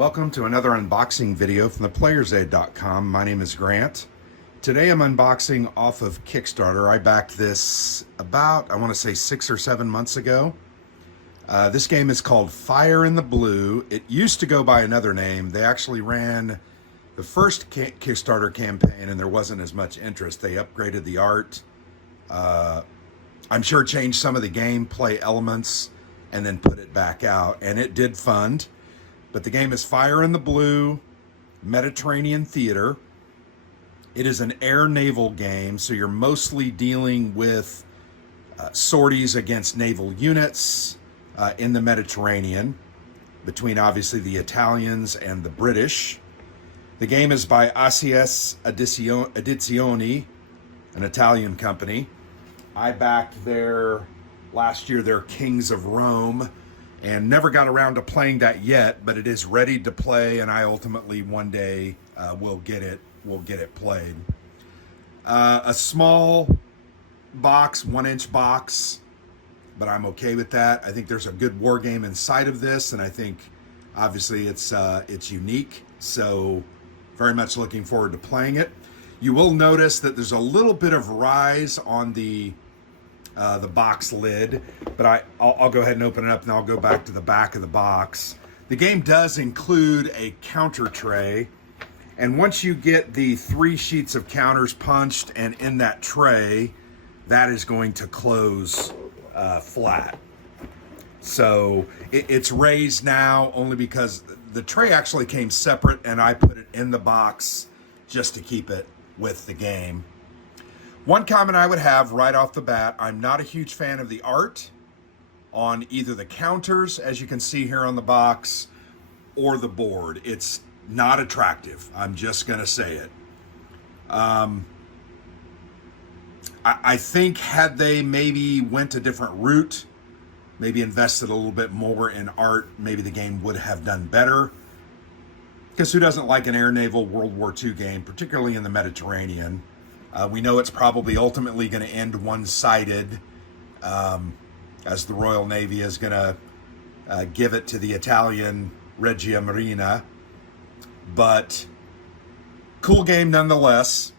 Welcome to another unboxing video from theplayersaid.com. My name is Grant. Today I'm unboxing off of Kickstarter. I backed this about, I want to say 6 or 7 months ago. This game is called Fire in the Blue. It used to go by another name. They actually ran the first Kickstarter campaign and there wasn't as much interest. They upgraded the art. I'm sure changed some of the gameplay elements and then put it back out, and it did fund. But the game is Fire in the Blue, Mediterranean Theater. It is an air naval game, so you're mostly dealing with sorties against naval units in the Mediterranean, between obviously the Italians and the British. The game is by Acies Edizioni, an Italian company. I backed last year their Kings of Rome, and never got around to playing that yet, but it is ready to play, and I ultimately one day will get it played. A small box, 1-inch box, but I'm okay with that. I think there's a good war game inside of this, and I think obviously it's unique, so very much looking forward to playing it. You will notice that there's a little bit of rise on the box lid, but I'll go ahead and open it up and I'll go back to the back of the box. The game does include a counter tray, and once you get the 3 sheets of counters punched and in that tray, that is going to close flat. So it's raised now only because the tray actually came separate and I put it in the box just to keep it with the game. One comment I would have right off the bat, I'm not a huge fan of the art on either the counters, as you can see here on the box, or the board. It's not attractive. I'm just going to say it. I think had they maybe went a different route, maybe invested a little bit more in art, maybe the game would have done better. Because who doesn't like an air naval World War II game, particularly in the Mediterranean? We know it's probably ultimately going to end one-sided, as the Royal Navy is going to give it to the Italian Regia Marina. But cool game nonetheless.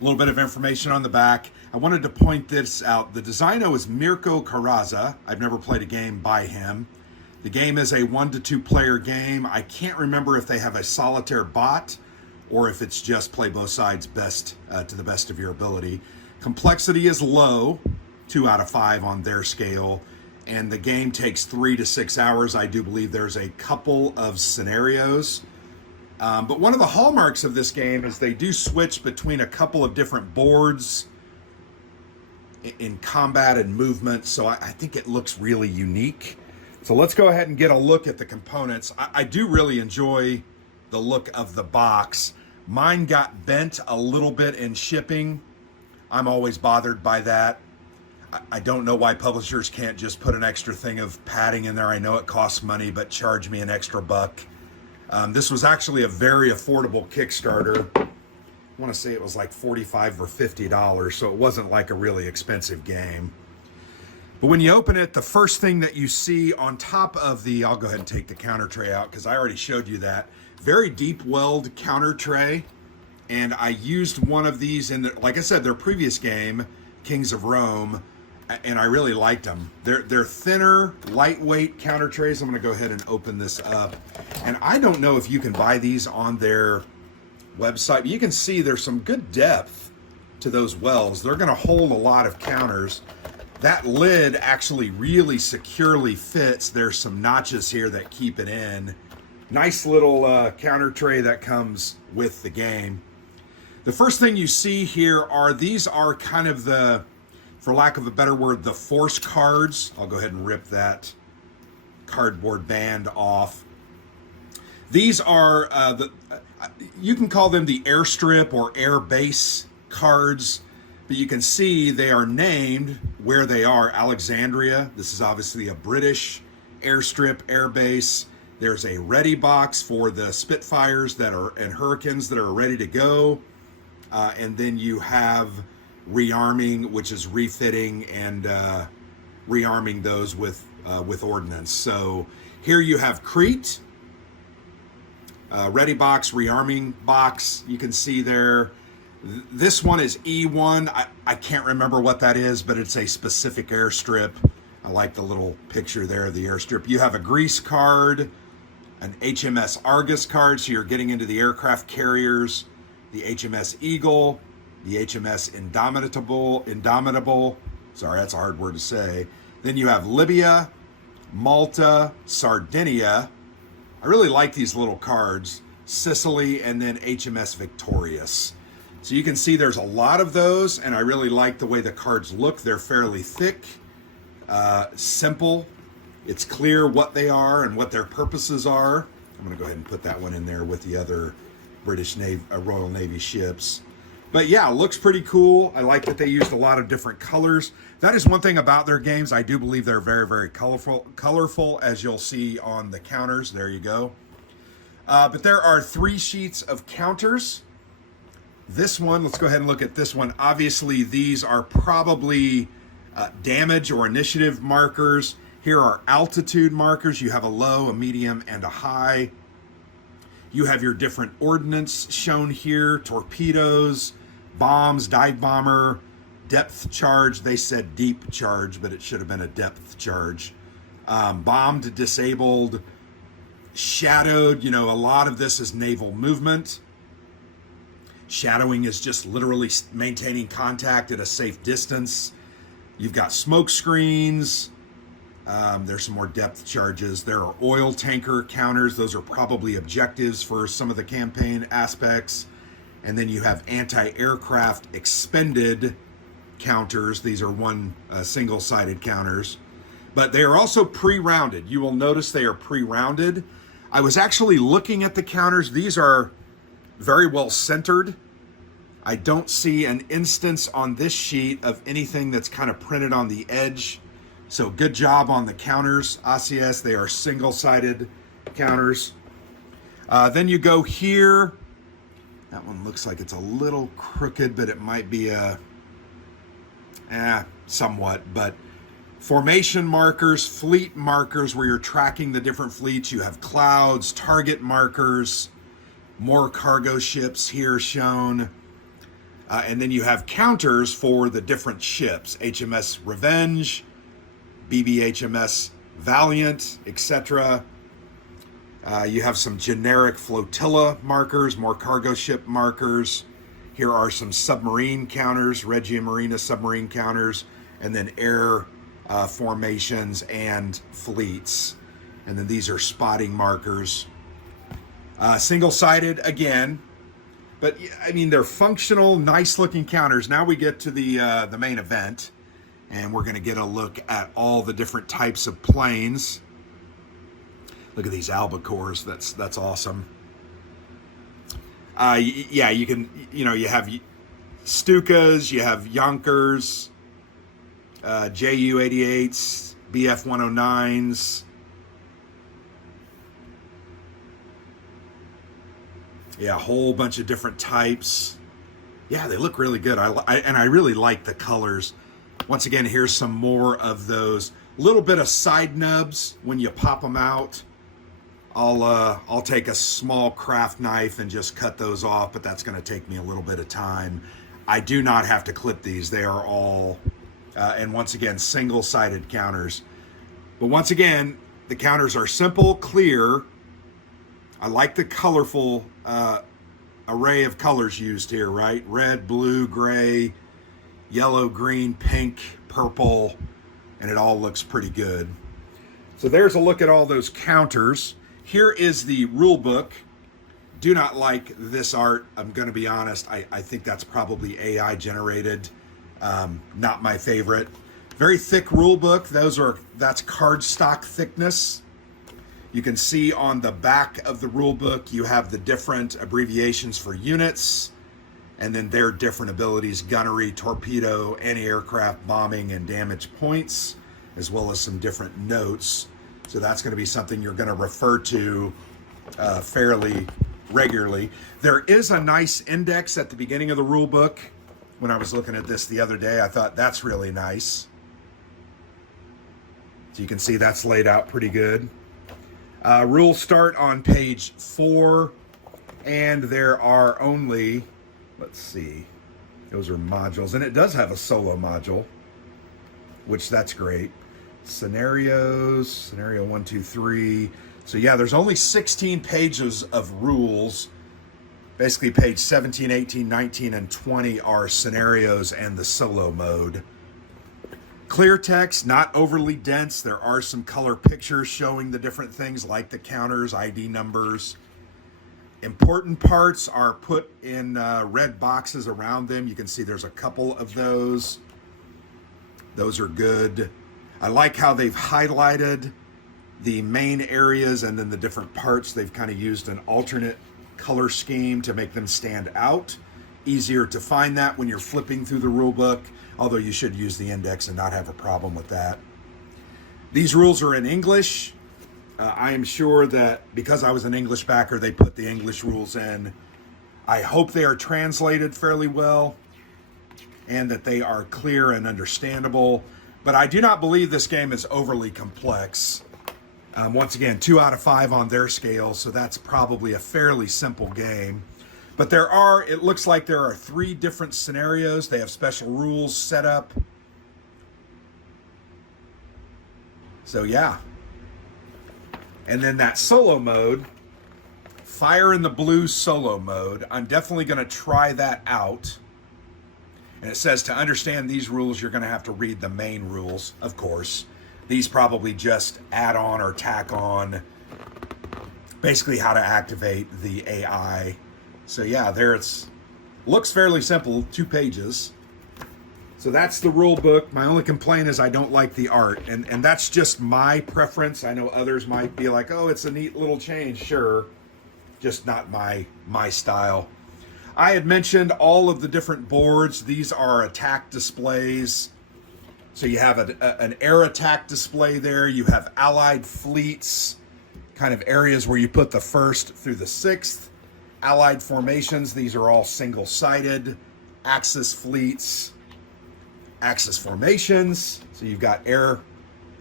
A little bit of information on the back. I wanted to point this out. The designer is Mirko Carrazza. I've never played a game by him. The game is a 1 to 2 player game. I can't remember if they have a solitaire bot or if it's just play both sides to the best of your ability. Complexity is low, 2 out of 5 on their scale, and the game takes 3 to 6 hours. I do believe there's a couple of scenarios. But one of the hallmarks of this game is they do switch between a couple of different boards in combat and movement, so I think it looks really unique. So let's go ahead and get a look at the components. I do really enjoy the look of the box. Mine got bent a little bit in shipping. I'm always bothered by that. I don't know why publishers can't just put an extra thing of padding in there. I know it costs money, but charge me an extra buck. This was actually a very affordable Kickstarter. I want to say it was like $45 or $50, so it wasn't like a really expensive game. But when you open it, the first thing that you see on top of I'll go ahead and take the counter tray out because I already showed you that. Very deep weld counter tray. And I used one of these in, like I said, their previous game, Kings of Rome, and I really liked them. They're thinner, lightweight counter trays. I'm going to go ahead and open this up. And I don't know if you can buy these on their website, but you can see there's some good depth to those welds. They're going to hold a lot of counters. That lid actually really securely fits. There's some notches here that keep it in. Nice little counter tray that comes with the game. The first thing you see here these are kind of for lack of a better word, the force cards. I'll go ahead and rip that cardboard band off. These are, you can call them the airstrip or air base cards, but you can see they are named where they are. Alexandria, this is obviously a British airstrip, air base. There's a ready box for the Spitfires and Hurricanes that are ready to go. And then you have rearming, which is refitting and rearming those with ordnance. So here you have Crete, Ready box, rearming box, you can see there. This one is E1. I can't remember what that is, but it's a specific airstrip. I like the little picture there of the airstrip. You have a Greece card, an HMS Argus card, so you're getting into the aircraft carriers, the HMS Eagle, the HMS Indomitable. Sorry, that's a hard word to say. Then you have Libya, Malta, Sardinia. I really like these little cards. Sicily, and then HMS Victorious. So you can see there's a lot of those, and I really like the way the cards look. They're fairly thick, simple. It's clear what they are and what their purposes are. I'm going to go ahead and put that one in there with the other British Navy, Royal Navy ships. But yeah, it looks pretty cool. I like that they used a lot of different colors. That is one thing about their games. I do believe they're very, very colorful, as you'll see on the counters. There you go. But there are 3 sheets of counters. This one, let's go ahead and look at this one. Obviously, these are probably damage or initiative markers. Here are altitude markers. You have a low, a medium, and a high. You have your different ordnance shown here. Torpedoes, bombs, dive bomber, depth charge. They said deep charge, but it should have been a depth charge. Bombed, disabled, shadowed. You know, a lot of this is naval movement. Shadowing is just literally maintaining contact at a safe distance. You've got smoke screens. There's some more depth charges. There are oil tanker counters. Those are probably objectives for some of the campaign aspects. And then you have anti-aircraft expended counters. These are single-sided counters. But they are also pre-rounded. You will notice they are pre-rounded. I was actually looking at the counters. These are very well centered. I don't see an instance on this sheet of anything that's kind of printed on the edge. So good job on the counters, Acies. They are single-sided counters. Then you go here. That one looks like it's a little crooked, but it might be somewhat. But formation markers, fleet markers where you're tracking the different fleets. You have clouds, target markers, more cargo ships here shown. And then you have counters for the different ships. HMS Revenge, BBHMS Valiant, etc. You have some generic flotilla markers, more cargo ship markers. Here are some submarine counters, Regia Marina submarine counters, and then air formations and fleets. And then these are spotting markers. Single-sided again, but I mean, they're functional, nice-looking counters. Now we get to the main event, and we're going to get a look at all the different types of planes. Look at these albacores. That's awesome. Yeah, you can, you have Stukas, you have Yonkers, Ju-88s, Bf-109s. Yeah, a whole bunch of different types. Yeah, they look really good. I really like the colors. Once again, here's some more of those. Little bit of side nubs when you pop them out. I'll take a small craft knife and just cut those off, but that's going to take me a little bit of time. I do not have to clip these. They are all, and once again, single-sided counters. But once again, the counters are simple, clear. I like the colorful array of colors used here, right? Red, blue, gray, yellow, green, pink, purple, and it all looks pretty good. So there's a look at all those counters. Here is the rule book. Do not like this art. I'm going to be honest. I think that's probably AI generated. Not my favorite. Very thick rule book. That's cardstock thickness. You can see on the back of the rule book, you have the different abbreviations for units, and then their different abilities: gunnery, torpedo, anti-aircraft, bombing, and damage points, as well as some different notes. So that's going to be something you're going to refer to fairly regularly. There is a nice index at the beginning of the rule book. When I was looking at this the other day, I thought that's really nice. So you can see that's laid out pretty good. Rules start on page 4. And there are only, let's see, those are modules. And it does have a solo module, which that's great. Scenarios, scenario 1, 2, 3. So yeah, there's only 16 pages of rules. Basically page 17, 18, 19, and 20 are scenarios and the solo mode. Clear text, not overly dense. There are some color pictures showing the different things like the counters, ID numbers. Important parts are put in red boxes around them. You can see there's a couple of those. Those are good. I like how they've highlighted the main areas and then the different parts. They've kind of used an alternate color scheme to make them stand out. Easier to find that when you're flipping through the rule book, although you should use the index and not have a problem with that. These rules are in English. I am sure that because I was an English backer, they put the English rules in. I hope they are translated fairly well and that they are clear and understandable. But I do not believe this game is overly complex. Once again, 2 out of 5 on their scale, so that's probably a fairly simple game. But it looks like there are 3 different scenarios. They have special rules set up. So yeah. And then that solo mode, Fire in the Blue solo mode, I'm definitely going to try that out. And it says to understand these rules, you're going to have to read the main rules, of course. These probably just add on or tack on basically how to activate the AI. So yeah, there it's looks fairly simple, 2 pages. So that's the rule book. My only complaint is I don't like the art. And that's just my preference. I know others might be like, oh, it's a neat little change. Sure. Just not my style. I had mentioned all of the different boards. These are attack displays. So you have an air attack display there. You have allied fleets, kind of areas where you put the 1st through the 6th. Allied formations, these are all single-sided. Axis fleets, Axis formations. So you've got air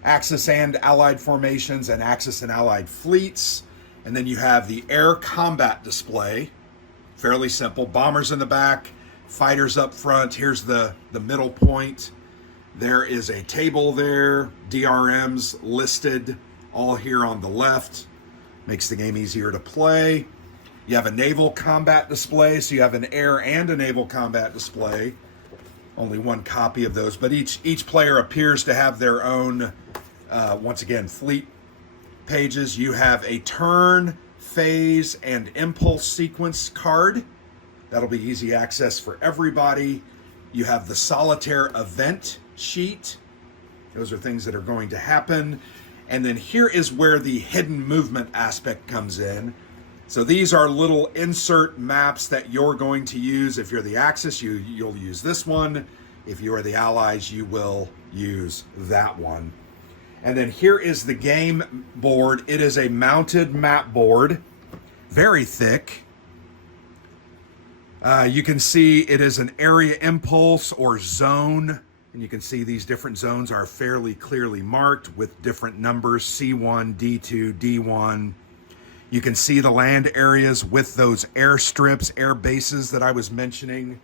Axis and allied formations and Axis and allied fleets. And then you have the air combat display. Fairly simple. Bombers in the back, fighters up front. Here's the middle point. There is a table there, DRMs listed all here on the left. Makes the game easier to play. You have a naval combat display, so you have an air and a naval combat display. Only 1 copy of those, but each player appears to have their own, once again, fleet pages. You have a turn, phase, and impulse sequence card. That'll be easy access for everybody. You have the solitaire event sheet. Those are things that are going to happen. And then here is where the hidden movement aspect comes in. So these are little insert maps that you're going to use. If you're the Axis, you'll use this one. If you are the Allies, you will use that one. And then here is the game board. It is a mounted map board, very thick. You can see it is an area impulse or zone. And you can see these different zones are fairly clearly marked with different numbers, C1, D2, D1. You can see the land areas with those airstrips, air bases that I was mentioning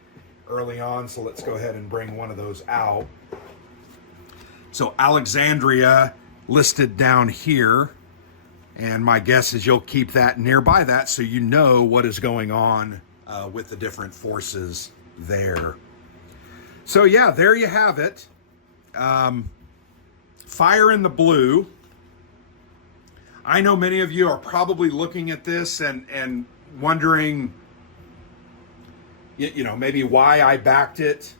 early on. So let's go ahead and bring one of those out. So Alexandria listed down here. And my guess is you'll keep that nearby that so you know what is going on with the different forces there. So yeah, there you have it. Fire in the Blue. I know many of you are probably looking at this and wondering, maybe why I backed it.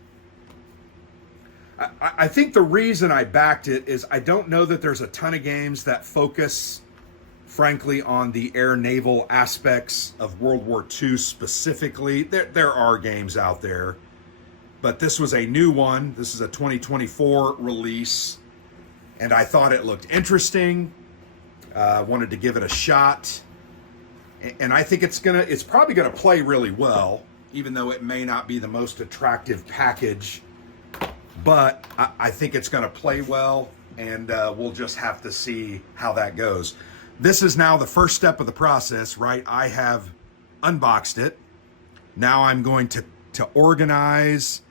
I think the reason I backed it is I don't know that there's a ton of games that focus, frankly, on the air naval aspects of World War II specifically. There are games out there, but this was a new one. This is a 2024 release, and I thought it looked interesting. Wanted to give it a shot, and I think it's probably gonna play really well, even though it may not be the most attractive package. But I think it's gonna play well, and we'll just have to see how that goes. This is now the first step of the process, right? I have unboxed it. Now I'm going to organize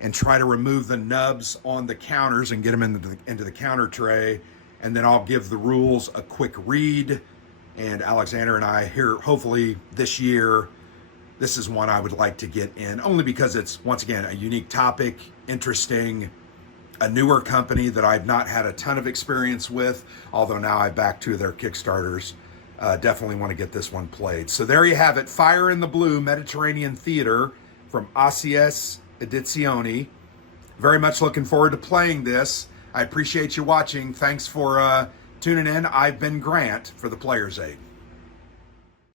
and try to remove the nubs on the counters and get them into the counter tray. And then I'll give the rules a quick read. And Alexander and I here, hopefully this year, this is one I would like to get in, only because it's, once again, a unique topic, interesting, a newer company that I've not had a ton of experience with, although now I back two of their Kickstarters. Definitely want to get this one played. So there you have it, Fire in the Blue Mediterranean Theater from Acies, Edizioni. Very much looking forward to playing this. I appreciate you watching. Thanks for tuning in. I've been Grant for the Player's Aid.